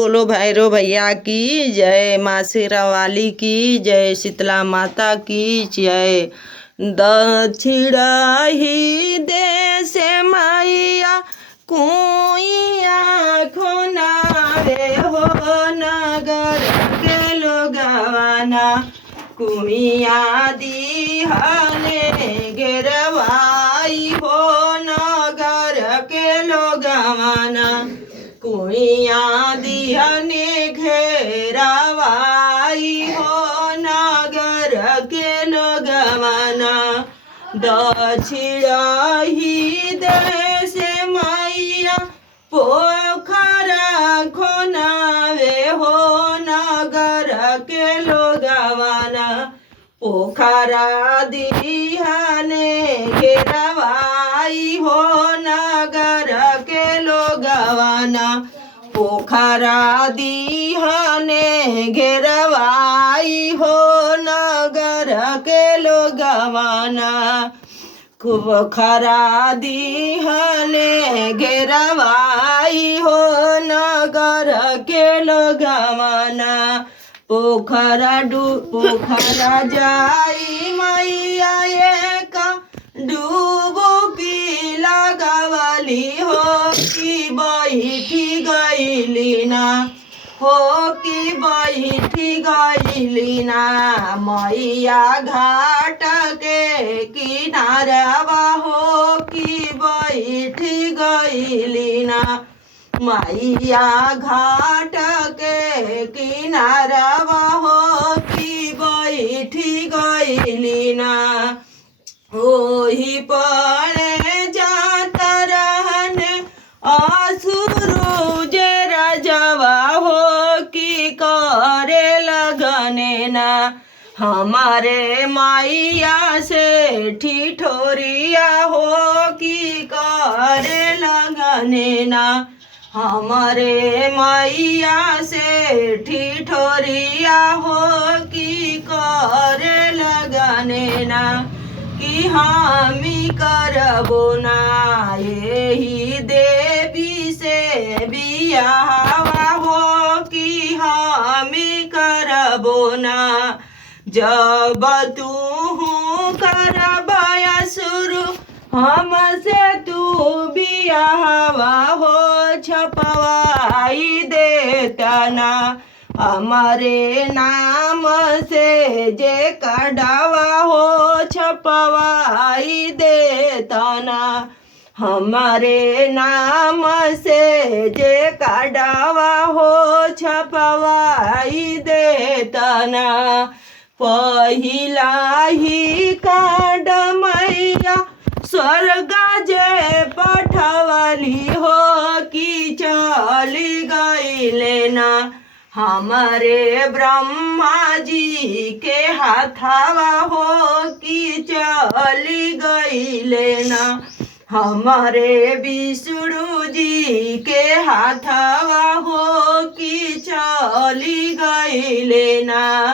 बोलो भैरव भैया की जय, माँ शेरा वाली की जय, शीतला माता की जय। दक्षिण ही देश मैया कुइया खोनावे हो, नगर के लोगवाना कुइया दिहने गिरवाई हो, नगर के लोगवाना कुइया दिहने घेरावाई हो, नगर के लोगवाना। दक्षिण ही देश मैया पोखरा खोनावे हो, नगर के लोगवाना पोखरा दिहने घेरवाई हो, नगर के लोगवाना पोखरा दिहने घेरवाई हो, नगर के लोगवाना पोखरा दिहने घेरवाई हो, नगर के लोगवाना पोखरा जाई मैया एक डुबकी लगावली हो, कि बैठी गईली ना हो, कि बैठी गईली ना मैया घाट के किनारवा हो, कि बैठी गईली ना मैया घाट के किनारवा हो, कि बैठी गईली ना। ओही पड़े जात रहने असुरु जे राजवा हो, कि करे लगने ना हमारे मैया से ठिठोरिया हो, कि करे लगने ना हमारे मैया से ठिठोरिया हो, कि करे लगने ना कि हामी करबो ना यही देवी से बियाहवा हो, कि हामी करबो ना जब तू करबया शुरू हमसे तू बियाहवा हो, छपवाई देता ना हमारे नाम से जे कढ़ावा हो, छपवाई देता ना हमारे नाम से जे कढ़ावा हो, छपवाई देता ना। पहिला ही काड मैया स्वर्गा जे पठवली हो, कि चली गईले ना हमारे ब्रह्मा जी के हाथावा हो, कि चली गईले ना हमारे विष्णु जी के हाथावा हो, कि चली गईले ना।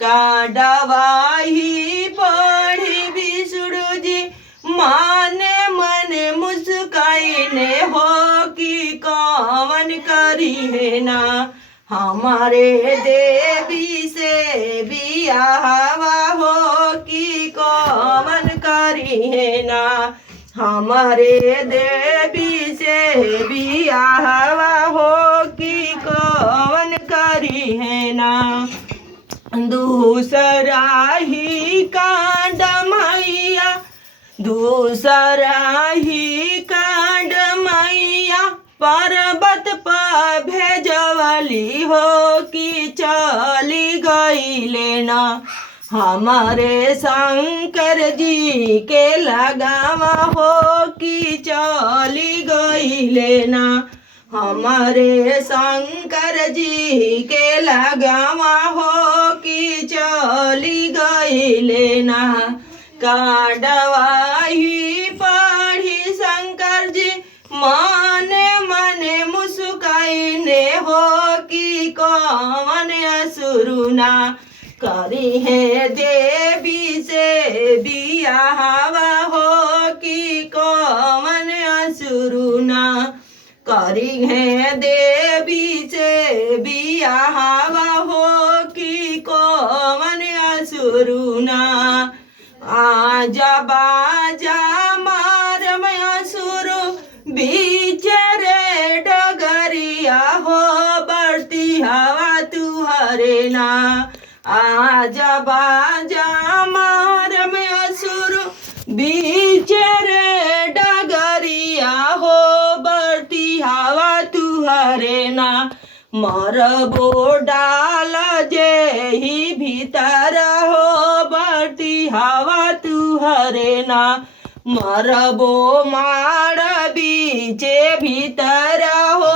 काडवा ही पढ़ी विष्णु जी माने मने मुस्काइने हो, कि कवन करी है ना हमारे देवी से बियाहवा हो, कि कवन करी है ना हमारे देवी से बियाहवा हो, कि कवन करी है ना। दूसरा ही कांड मैया दूसरा ही कांड मैया पर्वत पर भेजवली हो, कि चली गईले ना हमारे शंकर जी के लगावा हो, कि चली गईले ना हमारे शंकर जी के लगावा हो, कि चली गईले ना। काडवा ही पढ़ी शंकर जी माने मने मुस्काइने हो, कि कवन असुरु ना करी है देवी से बियाहवा हो, कि कवन असुरु ना करी है देवी से बियाहवा हो कि कौन असुरुना आजा बाजा मार मैं असुरु बीच रे डगरिया हो बढ़ती हवा तुहरे ना आजा बाजा मार में असुर बीच रे डगरिया हो बढ़ती हवा तुहरे ना मरबो डाल जे ही भीतर हो बढ़ती हवा तुहरे ना मरबो मार बीचे भीतर हो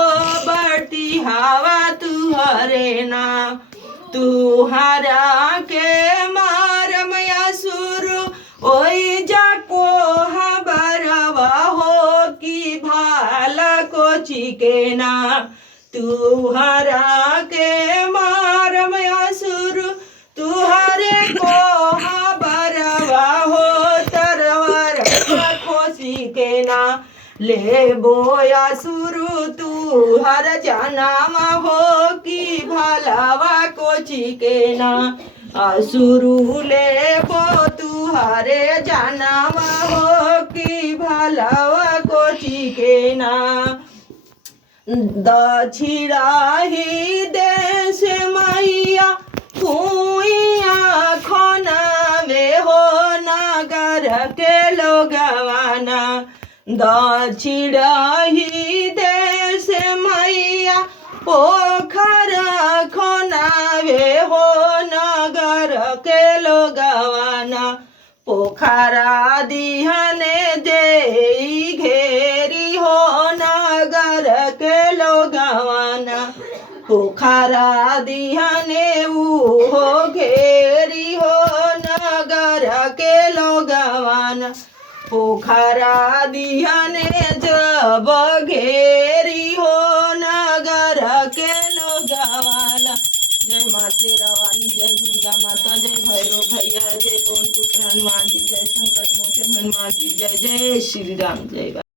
बढ़ती हवा तुहरे ना तुहरा के मार मया सुरु ओई जाको हबरवा हो कि भाला को चिकेना तुहरा के मार मया सुरु तुहरे को हबरवा हो तरवर को चिकेना ले बोया सुरु तू हर जानामा हो कि भलावा को चिकेना असुरु ले बो तू हरे जानामा हो कि भलावा को चिकेना दक्षिणा ही देश मैया हुइया खोना में हो नगर के लोगवाना दक्षिण ही देश मैया पोखर खोनावे हो नगर के लोगवाना पोखरा दिहने दे घेरी हो नगर के लोगवाना पोखरा दिहने हो घेरी हो नगर के लोगवाना पोखरा दिहने जब घेरी हो नगर के लोगवाना जय माते रवानी जय दुर्गा माता जय भैरव भैया जय पवन पुत्र हनुमान जी जय संकट मोचन हनुमान जी जय जय श्री राम जय